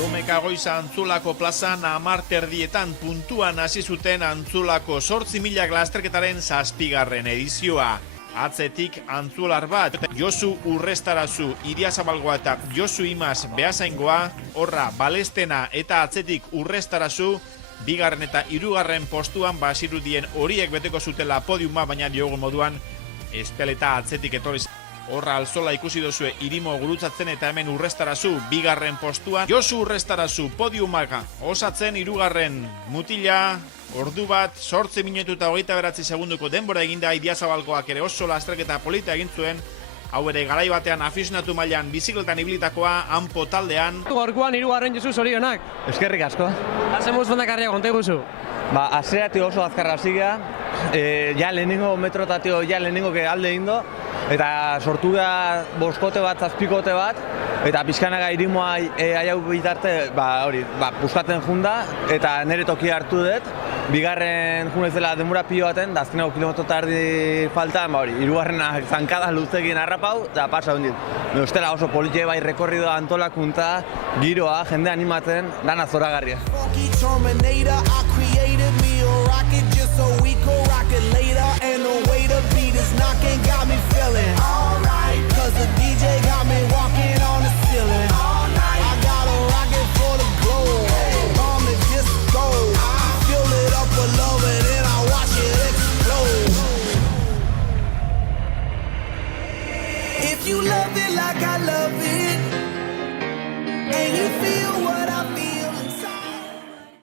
Domeka goiza Antzulako plazan 10:30 puntuan hasi zuten Antzulako 8.000 lasterketaren 7. edizioa. Atzetik Antzular bat, Josu Urrestarazu Idiazabalgoa eta Josu Imaz Beasaingoa, horra Balestena eta atzetik Urrestarazu, 2. eta 3. postuan basirudien horiek beteko zutela podiuma, baina diogun moduan Espeleta atzetik etorriz. Horra Alzola ikusi dozue Irimo gurutzatzen eta hemen Urrestarazu 2. postuan. Josu Urrestarazu podiumaka osatzen 3. mutila, ordu bat, 8 minutu eta 29 segunduko denbora eginda. Idiazabalgoak ere oso lasterketa polita egin zuen. Hau ere garai batean aficionatu mailan bizikletan ibilitakoa, hanpo taldean. Gorkuan 3. Josu zorionak. Eskerrik asko. Hacemos fondakarria, konta iguzu. Azeratik oso azkarra ziga, ja lehenengo metrotatio, ja lehenengo alde indo, eta sortu da boskote bat, zazpikote bat, eta pixkanaga irimoa aiau bitarte, buskaten junda, eta nire tokia hartu dut, 2. junez dela denbora pilo baten, da azkenago kilometro eta erdi falta, 3. zankada luzekin harrapau, eta pasa hundit. Ustela oso politie bai rekorridoa antolakunta, giroa, jende animaten, dana zoragarria. Me a rocket just so we could rock it later and away